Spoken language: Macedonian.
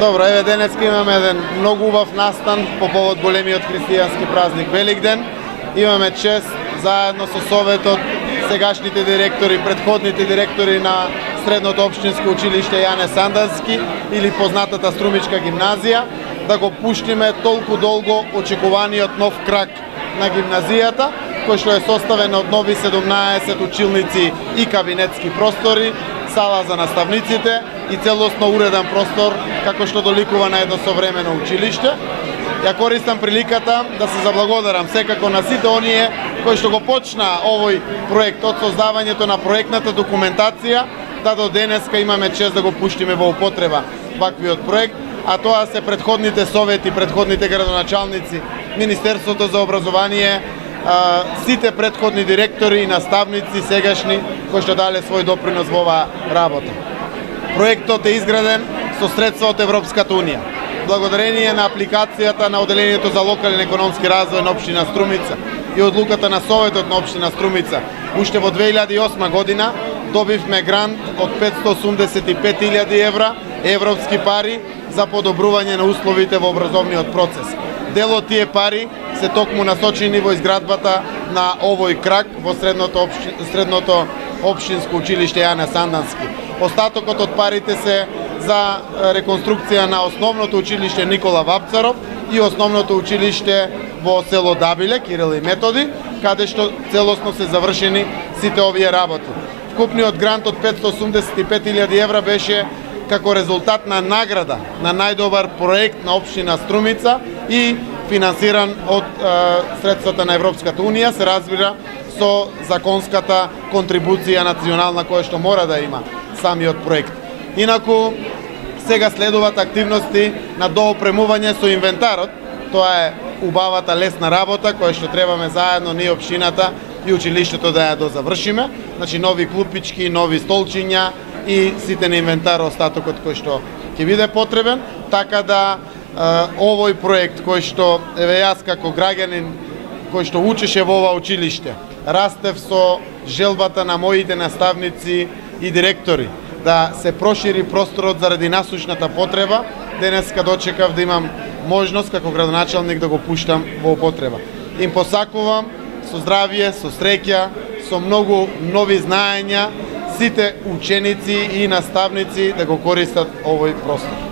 Добро, еве денеска имаме еден многу убав настан по повод големиот христијански празник Великден. Имаме чест заедно со советот, сегашните директори, предходните директори на Средното општинско училиште Јане Сандански или познатата Струмичка гимназија да го пуштиме толку долго очекуваниот нов крак на гимназијата, кој што е составен од нови 17 училници и кабинетски простори, сала за наставниците и целосно уреден простор како што доликува на едно современо училиште. Ја користам приликата да се заблагодарам секако на сите оние кои што го почна овој проект од создавањето на проектната документација, да до денеска имаме чест да го пуштиме во употреба ваквиот проект, а тоа се предходните совети, предходните градоначалници, Министерството за образование, сите предходни директори и наставници сегашни кои што дале свој допринос во оваа работа. Проектот е изграден со средства од Европската унија. Благодарение на апликацијата на Оделението за локален економски развој на општина Струмица и одлуката на Советот на општина Струмица, уште во 2008 година добивме грант од 585.000 евра европски пари за подобрување на условите во образовниот процес. Дел од тие пари се токму насочени во изградбата на овој крак во Средното општинско училиште Јане Сандански. Остатокот од парите се за реконструкција на основното училиште Никола Вапцаров и основното училиште во село Дабиле, Кирил и Методи, каде што целосно се завршени сите овие работи. Вкупниот грант од 585.000 евра беше како резултат на награда на најдобар проект на општина Струмица и финансиран од средствата на Европската унија, се разбира со законската контрибуција национална која што мора да има самиот проект. Инаку, сега следуваат активности на доопремување со инвентарот. Тоа е убавата лесна работа која што требаме заедно ние општината и училиштето да ја дозавршиме. Значи нови клупички, нови столчиња и сите на инвентар остатокот кој што ќе биде потребен, така да овој проект кој што еве јас како граѓанин кој што учеше во ова училиште, растев со желбата на моите наставници и директори да се прошири просторот заради насущната потреба. Денеска дочекав да имам можност како градоначалник да го пуштам во употреба. Им посакувам со здравје, со среќа, со многу нови знаења сите ученици и наставници да го користат овој простор.